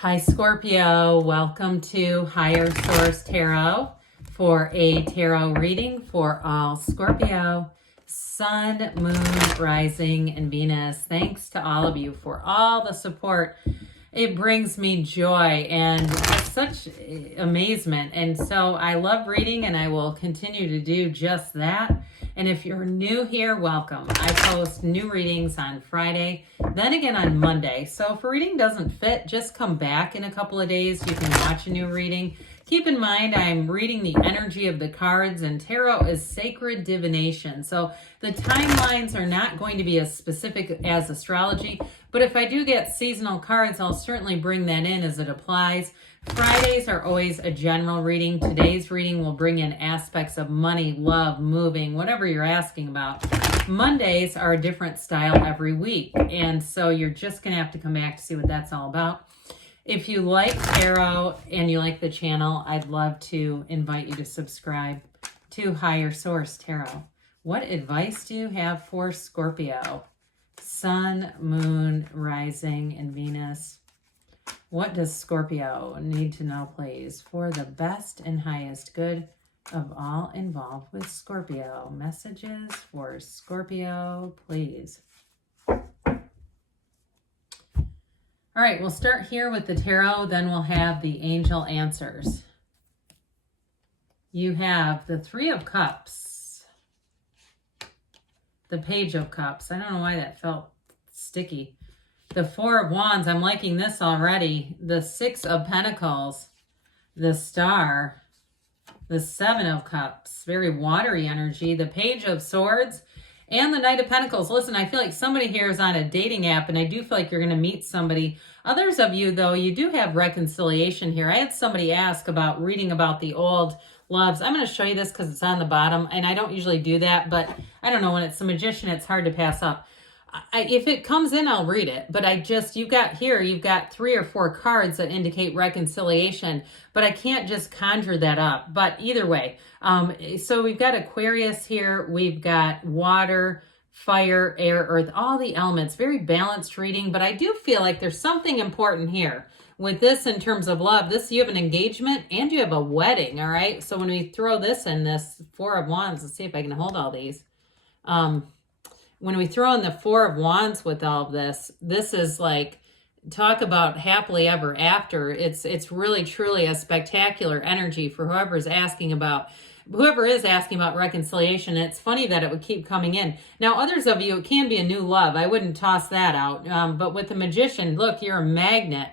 Hi, Scorpio. Welcome to Higher Source Tarot for a tarot reading for all Scorpio, Sun, Moon, Rising, and Venus. Thanks to all of you for all the support. It brings me joy and such amazement. And so I love reading and I will continue to do just that. And if you're new here, welcome. I post new readings on Friday, then again on Monday. So if a reading doesn't fit, just come back in a couple of days. You can watch a new reading. Keep in mind, I'm reading the energy of the cards, and tarot is sacred divination. So the timelines are not going to be as specific as astrology, but if I do get seasonal cards, I'll certainly bring that in as it applies. Fridays are always a general reading. Today's reading will bring in aspects of money, love, moving, whatever you're asking about. Mondays are a different style every week, and so you're just going to have to come back to see what that's all about. If you like tarot and you like the channel, I'd love to invite you to subscribe to Higher Source Tarot. What advice do you have for Scorpio? Sun, Moon, Rising, and Venus. What does Scorpio need to know, please, for the best and highest good of all involved with Scorpio? Messages for Scorpio, please. All right, we'll start here with the tarot, then we'll have the angel answers. You have the Three of Cups, the Page of Cups. I don't know why that felt sticky. The Four of Wands, I'm liking this already. The Six of Pentacles, the Star, the Seven of Cups, very watery energy. The Page of Swords, and the Knight of Pentacles. Listen, I feel like somebody here is on a dating app, and I do feel like you're going to meet somebody. Others of you, though, you do have reconciliation here. I had somebody ask about reading about the old loves. I'm going to show you this because it's on the bottom, and I don't usually do that, but I don't know, when it's the Magician, it's hard to pass up. If it comes in, I'll read it, but you've got 3 or 4 cards that indicate reconciliation, but I can't just conjure that up. But either way, so we've got Aquarius here, we've got water, fire, air, earth, all the elements, very balanced reading, but I do feel like there's something important here with this in terms of love. You have an engagement and you have a wedding, all right? So when we throw this in, this Four of Wands, let's see if I can hold all these. When we throw in the Four of Wands with all of this, this is like, talk about happily ever after. It's really, truly a spectacular energy for whoever is asking about reconciliation. It's funny that it would keep coming in. Now, others of you, it can be a new love. I wouldn't toss that out. But with the Magician, look, you're a magnet.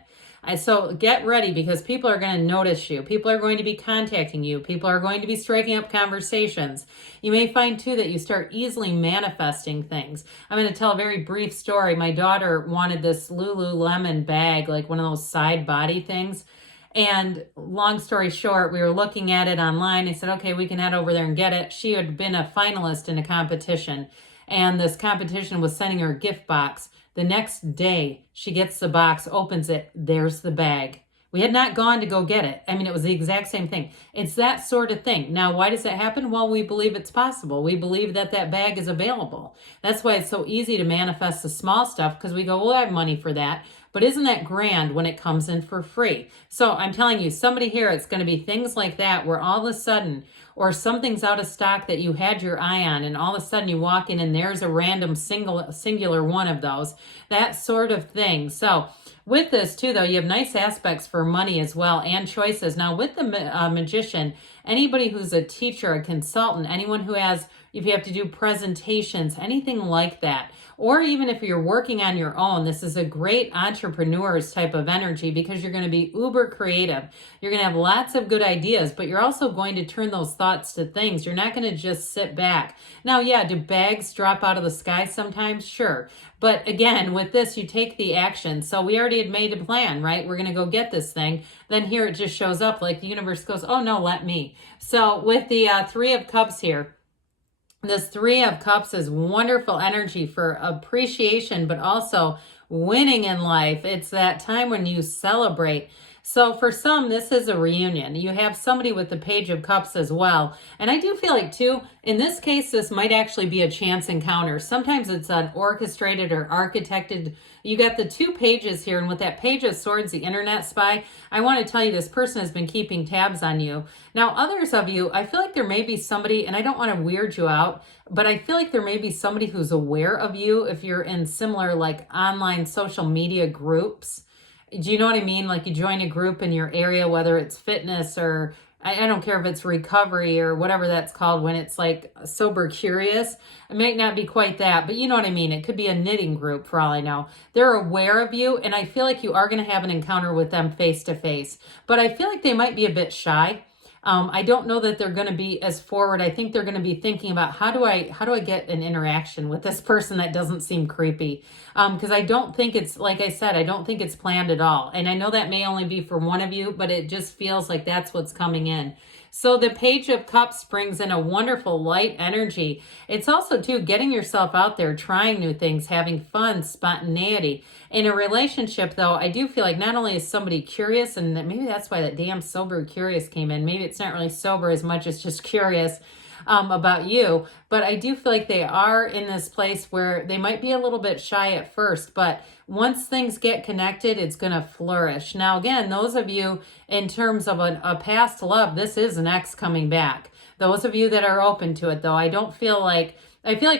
So get ready, because people are going to notice you. People are going to be contacting you. People are going to be striking up conversations. You may find, too, that you start easily manifesting things. I'm going to tell a very brief story. My daughter wanted this Lululemon bag, like one of those side body things. And long story short, we were looking at it online. I said, okay, we can head over there and get it. She had been a finalist in a competition, and this competition was sending her a gift box. The next day, she gets the box, opens it, there's the bag. We had not gone to go get it. I mean, it was the exact same thing. It's that sort of thing. Now, why does that happen? Well, we believe it's possible. We believe that that bag is available. That's why it's so easy to manifest the small stuff, because we go, well, I have money for that. But isn't that grand when it comes in for free? So I'm telling you, somebody here, it's going to be things like that where all of a sudden, or something's out of stock that you had your eye on, and all of a sudden you walk in and there's a random singular one of those, that sort of thing. So with this too, though, you have nice aspects for money as well, and choices. Now with the Magician, anybody who's a teacher, a consultant, anyone who has, if you have to do presentations, anything like that, or even if you're working on your own, this is a great entrepreneur's type of energy, because you're going to be uber creative. You're going to have lots of good ideas, but you're also going to turn those thoughts to things. You're not going to just sit back. Now, yeah, do bags drop out of the sky sometimes? Sure. But again, with this, you take the action. So we already had made a plan, right? We're going to go get this thing. Then here it just shows up, like the universe goes, oh no, let me. So with the Three of Cups here, this Three of Cups is wonderful energy for appreciation, but also winning in life. It's that time when you celebrate. So for some, this is a reunion. You have somebody with the Page of Cups as well. And I do feel like, too, in this case, this might actually be a chance encounter. Sometimes it's an orchestrated or architected. You got the 2 pages here, and with that Page of Swords, the internet spy, I want to tell you this person has been keeping tabs on you. Now, others of you, I feel like there may be somebody, and I don't want to weird you out, but I feel like there may be somebody who's aware of you if you're in similar like online social media groups. Do you know what I mean? Like you join a group in your area, whether it's fitness or I don't care if it's recovery or whatever that's called when it's like sober curious. It might not be quite that, but you know what I mean? It could be a knitting group for all I know. They're aware of you, and I feel like you are going to have an encounter with them face to face. But I feel like they might be a bit shy. I don't know that they're going to be as forward. I think they're going to be thinking about how do I get an interaction with this person that doesn't seem creepy? Because I don't think it's, like I said, I don't think it's planned at all. And I know that may only be for one of you, but it just feels like that's what's coming in. So the Page of Cups brings in a wonderful light energy. It's also, too, getting yourself out there, trying new things, having fun, spontaneity. In a relationship, though, I do feel like not only is somebody curious, and maybe that's why that damn sober curious came in. Maybe it's not really sober as much as just curious about you. But I do feel like they are in this place where they might be a little bit shy at first, but once things get connected, it's going to flourish. Now, again, those of you in terms of a past love, this is an ex coming back. Those of you that are open to it, though, I feel like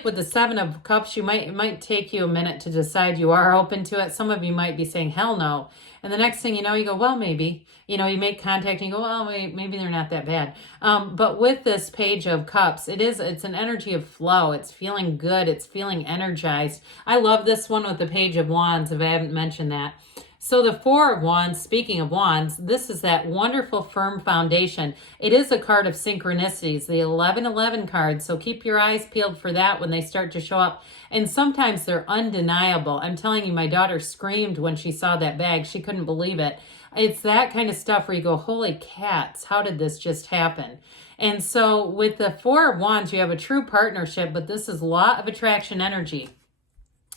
with the 7 of Cups, it might take you a minute to decide you are open to it. Some of you might be saying, hell no. And the next thing you know, you go, well, maybe. You know, you make contact and you go, well, wait, maybe they're not that bad. But with this Page of Cups, it's an energy of flow. It's feeling good. It's feeling energized. I love this one with the Page of Wands, if I haven't mentioned that. So the 4 of Wands, speaking of Wands, this is that wonderful firm foundation. It is a card of synchronicities, the 1111 card. So keep your eyes peeled for that when they start to show up. And sometimes they're undeniable. I'm telling you, my daughter screamed when she saw that bag. She couldn't believe it. It's that kind of stuff where you go, holy cats, how did this just happen? And so with the 4 of Wands, you have a true partnership, but this is law of attraction energy.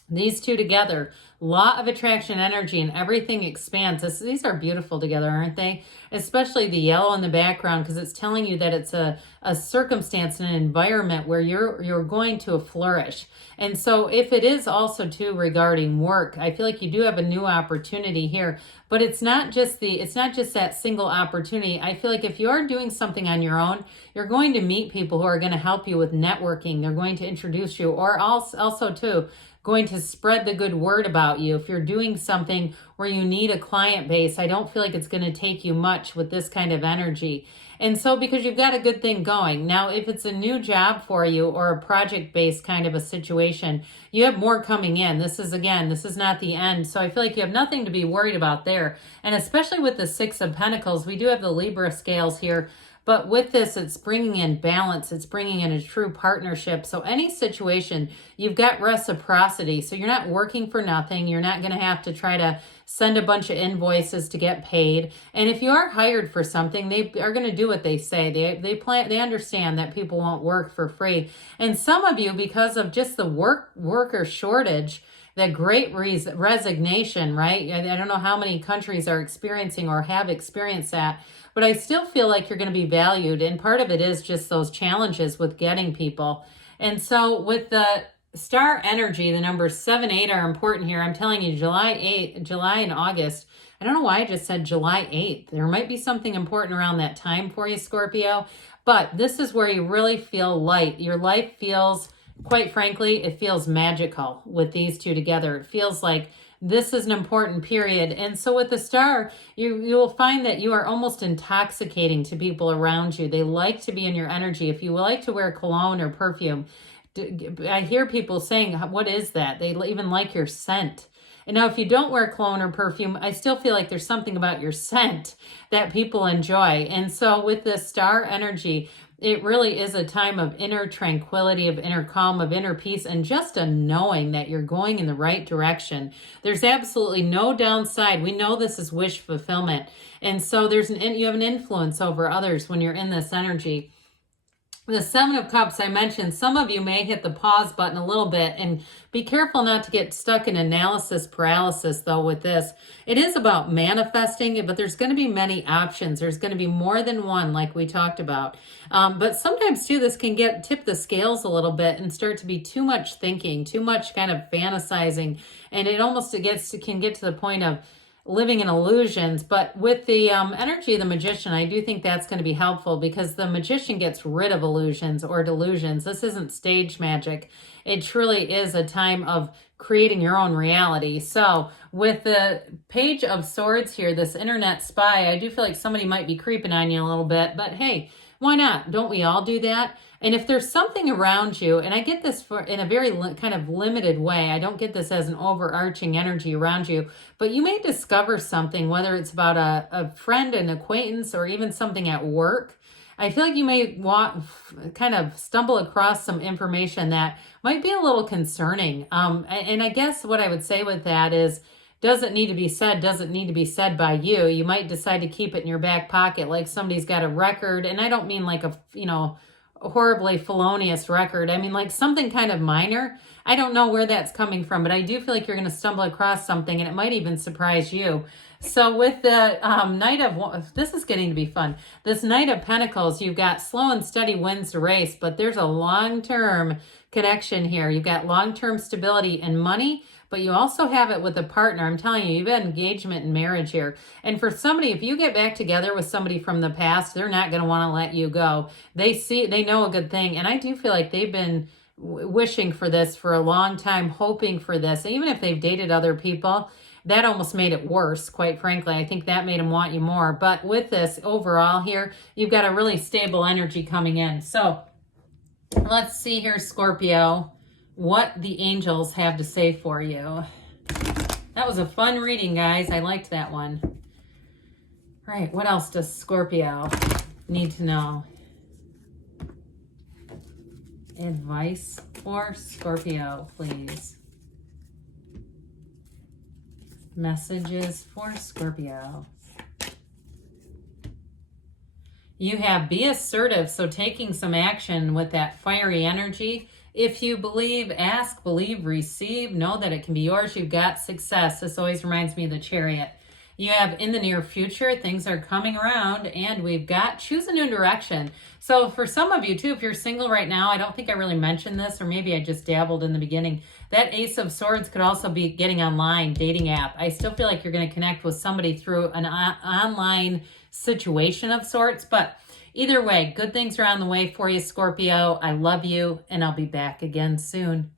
These two together, law of attraction energy, and everything expands. These are beautiful together, aren't they? Especially the yellow in the background, because it's telling you that it's a circumstance and an environment where you're going to flourish. And so if it is also too regarding work, I feel like you do have a new opportunity here, but it's not just that single opportunity. I feel like if you are doing something on your own, you're going to meet people who are going to help you with networking. They're going to introduce you, or also too, going to spread the good word about you. If you're doing something where you need a client base, I don't feel like it's going to take you much with this kind of energy. And so because you've got a good thing going. Now, if it's a new job for you or a project-based kind of a situation, you have more coming in. This is not the end. So I feel like you have nothing to be worried about there. And especially with the 6 of Pentacles, we do have the Libra scales here. But with this, it's bringing in balance. It's bringing in a true partnership. So any situation, you've got reciprocity. So you're not working for nothing. You're not going to have to try to send a bunch of invoices to get paid. And if you are hired for something, they are going to do what they say. They understand that people won't work for free. And some of you, because of just the worker shortage, the great resignation, right? I don't know how many countries are experiencing or have experienced that, but I still feel like you're going to be valued. And part of it is just those challenges with getting people. And so with the star energy, the numbers 7, 8 are important here. I'm telling you, July and August. I don't know why I just said July 8th. There might be something important around that time for you, Scorpio. But this is where you really feel light. Your life feels, quite frankly, it feels magical with these two together. It feels like this is an important period. And so with the star, you will find that you are almost intoxicating to people around you. They like to be in your energy. If you like to wear cologne or perfume, I hear people saying, what is that? They even like your scent. And now if you don't wear cologne or perfume, I still feel like there's something about your scent that people enjoy. And so with this star energy, it really is a time of inner tranquility, of inner calm, of inner peace, and just a knowing that you're going in the right direction. There's absolutely no downside. We know this is wish fulfillment. And so you have an influence over others when you're in this energy. The Seven of Cups, I mentioned, some of you may hit the pause button a little bit, and be careful not to get stuck in analysis paralysis, though, with this. It is about manifesting, but there's going to be many options. There's going to be more than one, like we talked about. But sometimes, too, this can tip the scales a little bit and start to be too much thinking, too much kind of fantasizing, and it almost can get to the point of living in illusions. But with the energy of the magician, I do think that's going to be helpful, because the magician gets rid of illusions or delusions. This isn't stage magic. It truly is a time of creating your own reality. So with the Page of Swords here, this internet spy, I do feel like somebody might be creeping on you a little bit, but hey, why not? Don't we all do that? And if there's something around you, and I get this in a very kind of limited way, I don't get this as an overarching energy around you, but you may discover something, whether it's about a friend, an acquaintance, or even something at work. I feel like you may kind of stumble across some information that might be a little concerning. And I guess what I would say with that is, doesn't need to be said, doesn't need to be said by you. You might decide to keep it in your back pocket, like somebody's got a record, and I don't mean like a horribly felonious record. I mean like something kind of minor. I don't know where that's coming from, but I do feel like you're going to stumble across something, and it might even surprise you. So with the Knight of, this is getting to be fun. This Knight of Pentacles, you've got slow and steady wins the race, but there's a long-term connection here. You've got long-term stability and money, but you also have it with a partner. I'm telling you, you've got engagement and marriage here. And for somebody, if you get back together with somebody from the past, they're not going to want to let you go. They know a good thing. And I do feel like they've been wishing for this for a long time, hoping for this. And even if they've dated other people, that almost made it worse, quite frankly. I think that made them want you more. But with this overall here, you've got a really stable energy coming in. So let's see here, Scorpio, what the angels have to say for you. That was a fun reading, guys. I liked that one. All right, what else does Scorpio need to know? Advice for Scorpio, please. Messages for Scorpio. You have be assertive, so taking some action with that fiery energy. If you believe, ask, believe, receive, know that it can be yours. You've got success. This always reminds me of the Chariot. You have in the near future, things are coming around, and we've got choose a new direction. So for some of you too, if you're single right now, I don't think I really mentioned this, or maybe I just dabbled in the beginning. That Ace of Swords could also be getting online, dating app. I still feel like you're going to connect with somebody through an online situation of sorts, but either way, good things are on the way for you, Scorpio. I love you, and I'll be back again soon.